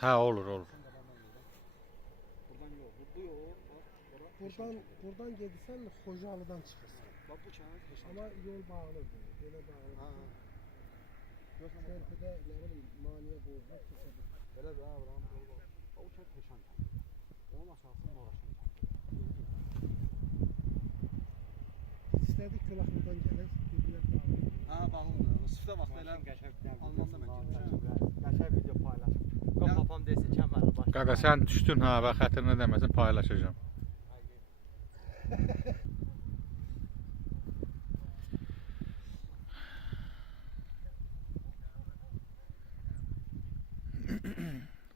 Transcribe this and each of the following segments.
Ha olur olur. Buradan yok. Bu yol. Buradan gedirsən Xocalıdan çıxırsan. Bak bu kənar peşan. Amma yol bağlıdır. Belə bağlıdır. Ha. Görsən o. Körpüdə nə bilim maniyə qoyurlar keçədir. Belə bir ha buranın yolu var. O kənd peşan. Onun aşağısı Moraşan. İstədik Qılaqlıdan gələk. Dedilər bağlıdır. Ha bağlıdır. O sıfta vaxt elə Almanda mən getmişəm. Qəşəng video paylaşım. Papam desə kəməri baş. Qaqa sen düştün ha, bak xətrinə deməsin paylaşacağım.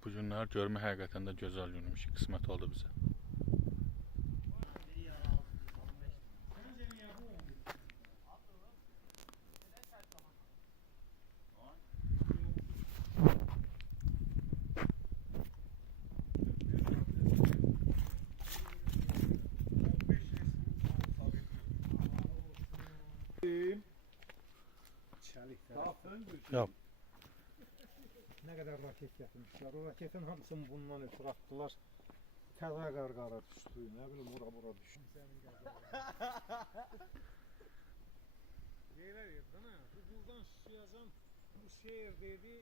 Bu günler görme həqiqətən də gözəl günmüş, qismət oldu bizə. Yap. Nə qədər raket gətirmişlər. O raketin hamısını bundan ötürü atdılar. Təzə qarqara düşdü. Nə bilim ora düşdü. Yerə yerdən ha. Bu buradan şişəyəcəm. Bu şehir dedi.